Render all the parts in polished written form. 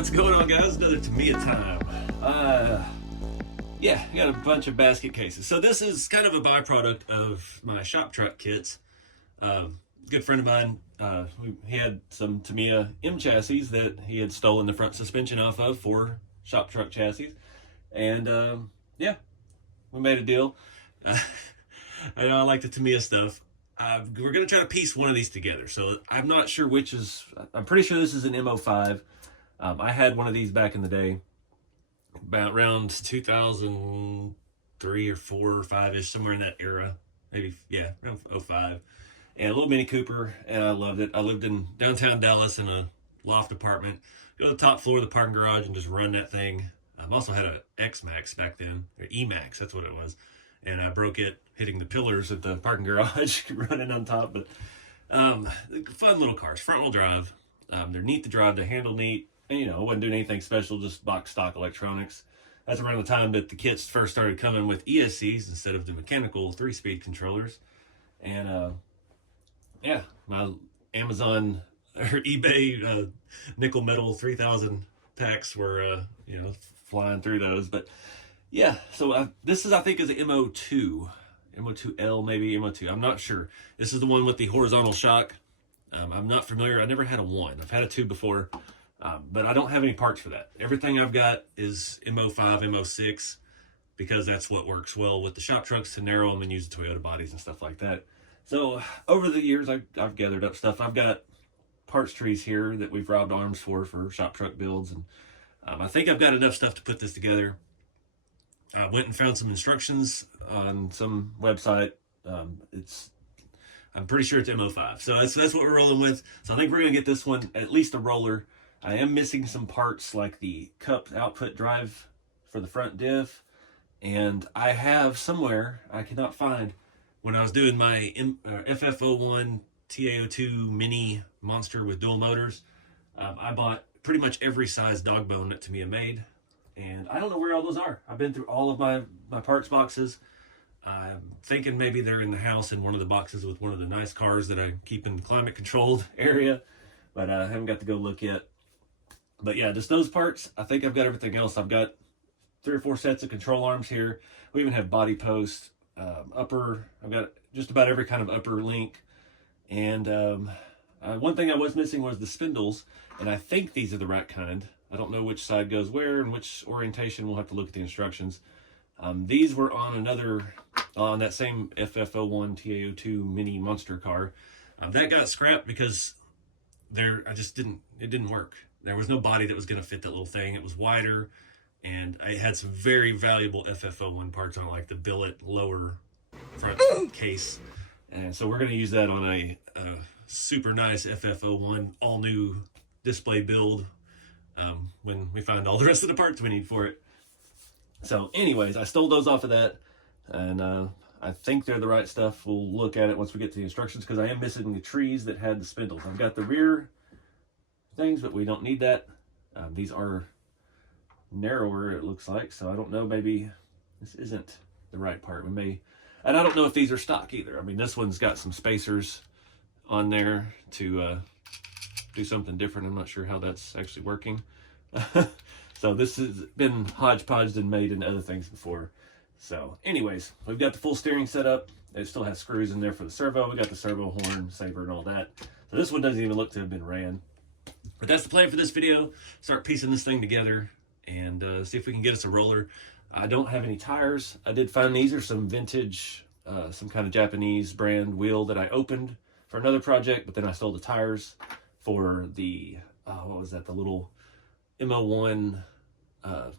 What's going on, guys? Another Tamiya time. Yeah, I got a bunch of basket cases. So this is kind of a byproduct of my shop truck kits. Good friend of mine, he had some Tamiya M chassis that he had stolen the front suspension off of for shop truck chassis. And yeah, we made a deal. I know I like the Tamiya stuff. We're going to try to piece one of these together. So I'm not sure which is, I'm pretty sure this is an M05. I had one of these back in the day, about around 2003 or 4 or 5-ish, somewhere in that era. Maybe, yeah, around 05. And a little Mini Cooper, and I loved it. I lived in downtown Dallas in a loft apartment. Go to the top floor of the parking garage and just run that thing. I've also had a X-Max back then, or E-Max, that's what it was. And I broke it hitting the pillars at the parking garage, running on top. But fun little cars, front-wheel drive. They're neat to drive, they handle neat. And, you know, I wasn't doing anything special, just box stock electronics. That's around the time that the kits first started coming with ESCs instead of the mechanical 3-speed controllers. And yeah, my Amazon or eBay nickel metal 3000 packs were, you know, flying through those. But yeah, so this is, I think, is an M02. M02L, maybe M02. I'm not sure. This is the one with the horizontal shock. I'm not familiar. I never had a 1. I've had a 2 before. But I don't have any parts for that. Everything I've got is M05, M06, because that's what works well with the shop trucks to narrow them and use the Toyota bodies and stuff like that. So over the years, I've gathered up stuff. I've got parts trees here that we've robbed arms for shop truck builds. And I think I've got enough stuff to put this together. I went and found some instructions on some website. I'm pretty sure it's M05. So that's what we're rolling with. So I think we're going to get this one, at least a roller. I am missing some parts like the cup output drive for the front diff. And I have somewhere, I cannot find, when I was doing my FF01 TA02 mini monster with dual motors, I bought pretty much every size dog bone that Tamiya made. And I don't know where all those are. I've been through all of my parts boxes. I'm thinking maybe they're in the house in one of the boxes with one of the nice cars that I keep in the climate controlled area. But I haven't got to go look yet. But yeah, just those parts. I think I've got everything else. I've got 3 or 4 sets of control arms here. We even have body posts, upper. I've got just about every kind of upper link. And one thing I was missing was the spindles. And I think these are the right kind. I don't know which side goes where and which orientation. We'll have to look at the instructions. These were on that same FF01 TA02 mini monster car. That got scrapped because it didn't work. There was no body that was going to fit that little thing. It was wider, and I had some very valuable FF01 parts on it, like the billet lower front case. And so we're going to use that on a super nice FF01 all new display build when we find all the rest of the parts we need for it. So anyways, I stole those off of that, and I think they're the right stuff. We'll look at it once we get to the instructions, because I am missing the trees that had the spindles. I've got the rear things, but we don't need that. These are narrower, it looks like, so I don't know, maybe this isn't the right part. We may, and I don't know if these are stock either. I mean, this one's got some spacers on there to do something different. I'm not sure how that's actually working. So this has been hodgepodged and made into other things before. So anyways, we've got the full steering set up. It still has screws in there for the servo. We got the servo horn, saver, and all that. So this one doesn't even look to have been ran. But that's the plan for this video. Start piecing this thing together and see if we can get us a roller. I don't have any tires. I did find these are some vintage, some kind of Japanese brand wheel that I opened for another project, but then I stole the tires for the, what was that, the little M01, I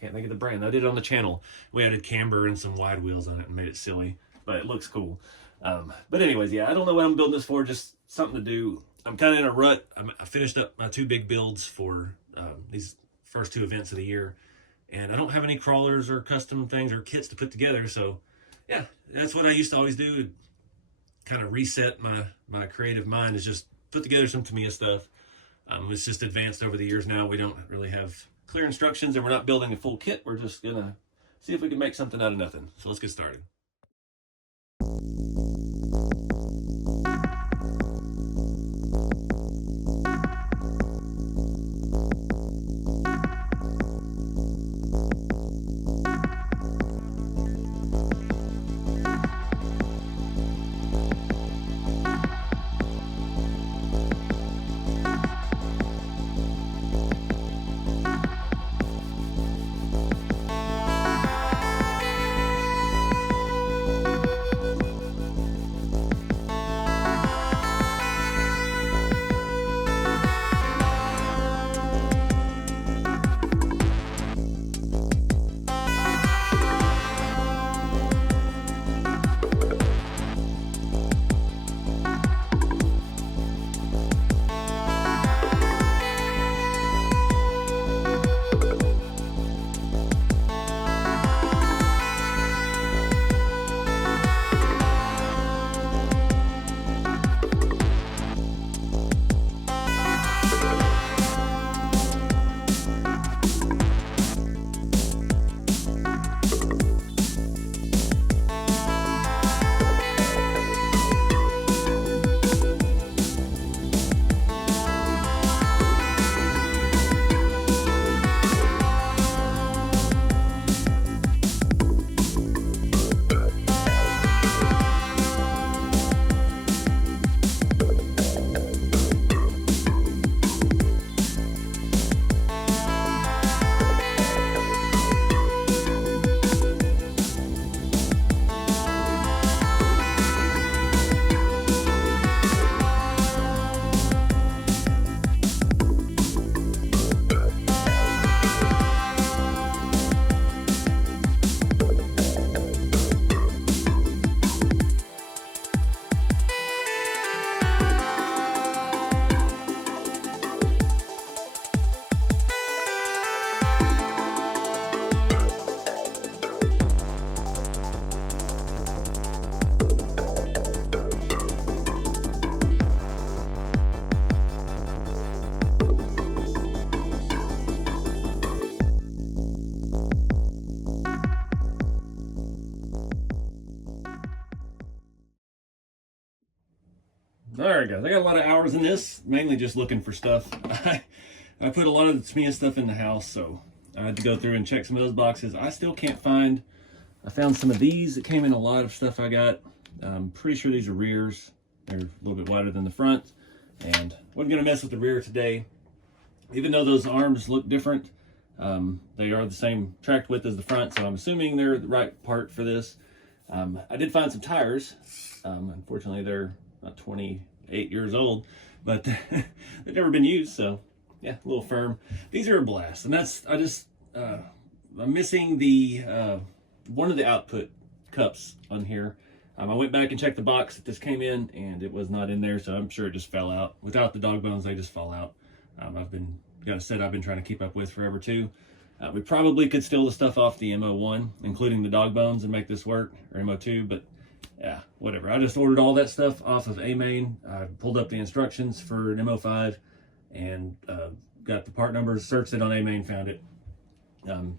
can't think of the brand. I did it on the channel. We added camber and some wide wheels on it and made it silly, but it looks cool. But anyways, yeah, I don't know what I'm building this for, just something to do. I'm kind of in a rut. I finished up my 2 big builds for these first 2 events of the year, and I don't have any crawlers or custom things or kits to put together. So yeah, that's what I used to always do. Kind of reset my creative mind, is just put together some Tamiya stuff. It's just advanced over the years now. We don't really have clear instructions, and we're not building a full kit. We're just gonna see if we can make something out of nothing. So let's get started. All right, guys, I got a lot of hours in this, mainly just looking for stuff. I put a lot of the Tamiya stuff in the house, so I had to go through and check some of those boxes. I still can't find, I found some of these that came in a lot of stuff I got. I'm pretty sure these are rears. They're a little bit wider than the front, and wasn't gonna mess with the rear today. Even though those arms look different, they are the same tracked width as the front, so I'm assuming they're the right part for this. I did find some tires. Unfortunately, they're about 28 years old, but they've never been used, so yeah, a little firm. These are a blast, and I'm missing the one of the output cups on here. I went back and checked the box that this came in, and it was not in there, so I'm sure it just fell out. Without the dog bones, they just fall out. Got a set I've been trying to keep up with forever too. We probably could steal the stuff off the M01, including the dog bones, and make this work, or M02, but yeah, whatever. I just ordered all that stuff off of A-Main. I pulled up the instructions for an M05 and got the part numbers, searched it on A-Main, found it.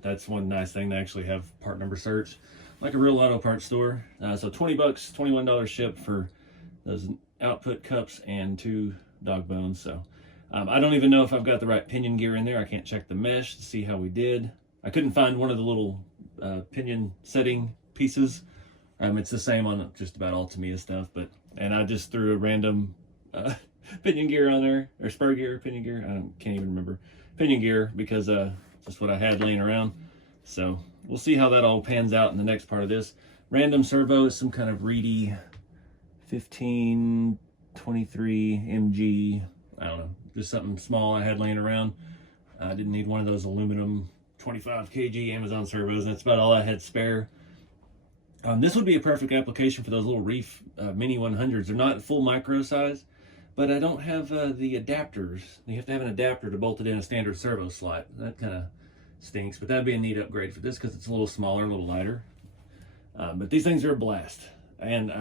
That's one nice thing, they actually have part number search, like a real auto parts store. So $20, $21 ship for those output cups and 2 dog bones. So I don't even know if I've got the right pinion gear in there. I can't check the mesh to see how we did. I couldn't find one of the little pinion setting pieces. It's the same on just about all Tamiya stuff, and I just threw a random pinion gear on there, or spur gear, pinion gear. Can't even remember. Pinion gear, because just what I had laying around. So we'll see how that all pans out in the next part of this. Random servo is some kind of reedy 1523 MG. I don't know, just something small I had laying around. I didn't need one of those aluminum 25 kg Amazon servos. That's about all I had spare. This would be a perfect application for those little Reef Mini 100s. They're not full micro size, but I don't have the adapters. You have to have an adapter to bolt it in a standard servo slot. That kind of stinks, but that'd be a neat upgrade for this because it's a little smaller, a little lighter. But these things are a blast, and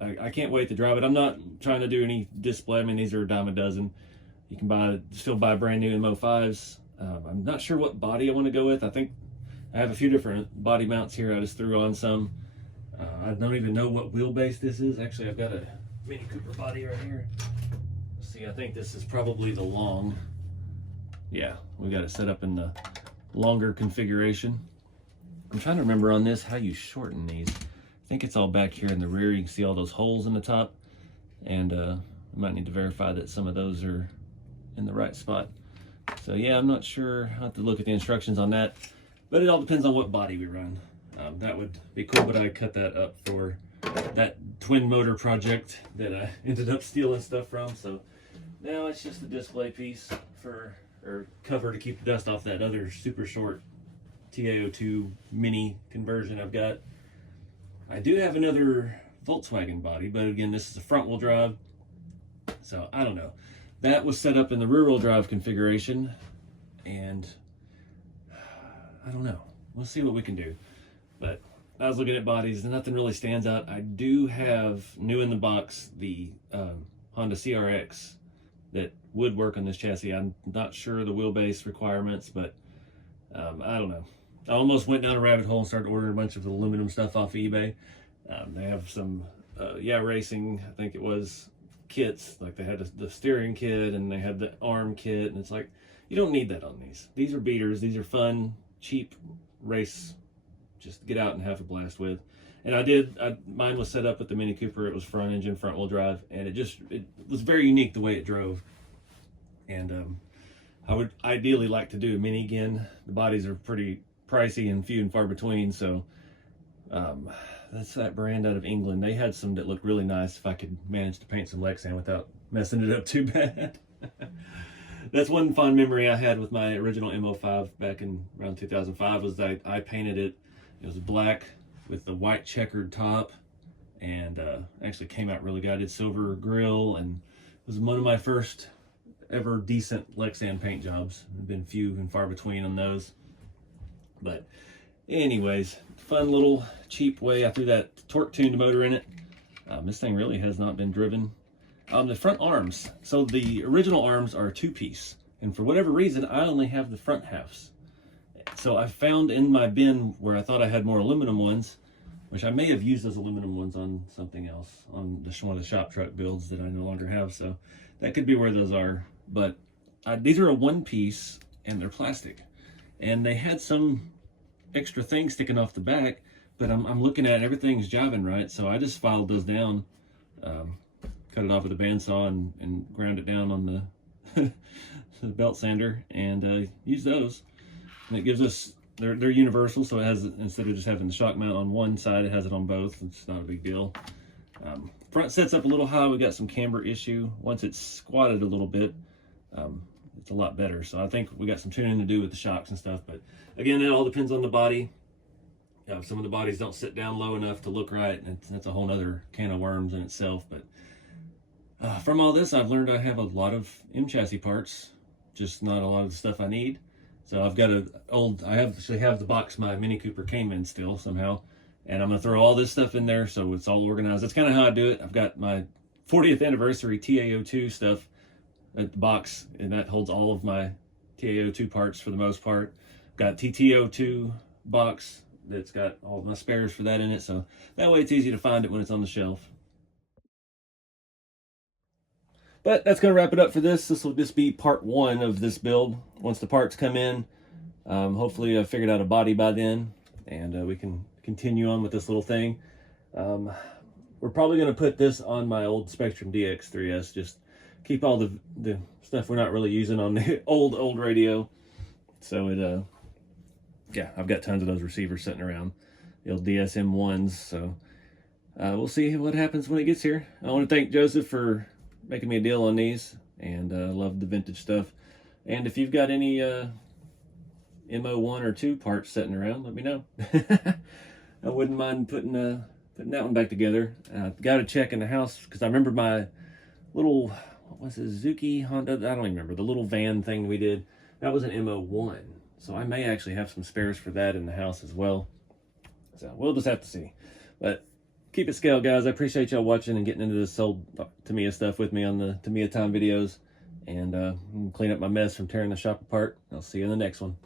I can't wait to drive it. I'm not trying to do any display. I mean, these are a dime a dozen. You can still buy brand new M05s. I'm not sure what body I want to go with. I think I have a few different body mounts here. I just threw on some. I don't even know what wheelbase this is. Actually, I've got a Mini Cooper body right here. Let's see, I think this is probably the long. Yeah, we got it set up in the longer configuration. I'm trying to remember on this how you shorten these. I think it's all back here in the rear. You can see all those holes in the top, and I might need to verify that some of those are in the right spot. So yeah, I'm not sure. I'll have to look at the instructions on that, but it all depends on what body we run. That would be cool, but I cut that up for that twin motor project that I ended up stealing stuff from. So now it's just a display piece or cover to keep the dust off that other super short TAO2 mini conversion I've got. I do have another Volkswagen body, but again, this is a front wheel drive, so I don't know. That was set up in the rear wheel drive configuration, and I don't know. We'll see what we can do. But I was looking at bodies and nothing really stands out. I do have, new in the box, the Honda CRX that would work on this chassis. I'm not sure the wheelbase requirements, but I don't know. I almost went down a rabbit hole and started ordering a bunch of aluminum stuff off of eBay. They have some, Yeah Racing, I think it was, kits. Like they had the steering kit and they had the arm kit, and it's like, you don't need that on these. These are beaters. These are fun, cheap race, just get out and have a blast with. And mine was set up with the Mini Cooper. It was front engine, front wheel drive, and it was very unique the way it drove. And I would ideally like to do a Mini again. The bodies are pretty pricey and few and far between, so that's that brand out of England. They had some that looked really nice if I could manage to paint some Lexan without messing it up too bad. That's one fond memory I had with my original M05 back in around 2005 was that I painted it. It was black with the white checkered top, and actually came out really good. I did silver grill, and it was one of my first ever decent Lexan paint jobs. There have been few and far between on those. But anyways, fun little cheap way. I threw that torque tuned motor in it. This thing really has not been driven. The front arms. So the original arms are a 2-piece, and for whatever reason, I only have the front halves. So I found in my bin where I thought I had more aluminum ones, which I may have used those aluminum ones on something else, on one of the shop truck builds that I no longer have. So that could be where those are. But these are a one piece and they're plastic. And they had some extra things sticking off the back, but I'm looking at it, everything's jiving right. So I just filed those down, cut it off with a bandsaw and ground it down on the, the belt sander and use those. And it gives us, they're universal, so it has, instead of just having the shock mount on one side, it has it on both. It's not a big deal. Front sets up a little high. We got some camber issue. Once it's squatted a little bit, it's a lot better. So I think we got some tuning to do with the shocks and stuff. But again, it all depends on the body. Some of the bodies don't sit down low enough to look right, and that's a whole other can of worms in itself. But from all this, I've learned I have a lot of M chassis parts, just not a lot of the stuff I need. So I've got I actually have the box my Mini Cooper came in still somehow, and I'm gonna throw all this stuff in there so it's all organized. That's kind of how I do it. I've got my 40th anniversary TAO2 stuff at the box, and that holds all of my TAO2 parts for the most part. Got TTO2 box that's got all my spares for that in it, so that way it's easy to find it when it's on the shelf. But that's going to wrap it up for this. This will just be part one of this build. Once the parts come in, hopefully I've figured out a body by then, and we can continue on with this little thing. We're probably going to put this on my old Spectrum DX3S, just keep all the stuff we're not really using on the old radio. So yeah, I've got tons of those receivers sitting around, the old DSM-1s. So we'll see what happens when it gets here. I want to thank Joseph for making me a deal on these, and love the vintage stuff. And if you've got any MO1 or 2 parts sitting around, let me know. I wouldn't mind putting that one back together. Got to check in the house, because I remember my little, what was it, Zuki Honda? I don't even remember. The little van thing we did, that was an MO1. So I may actually have some spares for that in the house as well. So we'll just have to see. But keep it scaled, guys. I appreciate y'all watching and getting into this old Tamiya stuff with me on the Tamiya Time videos. And clean up my mess from tearing the shop apart. I'll see you in the next one.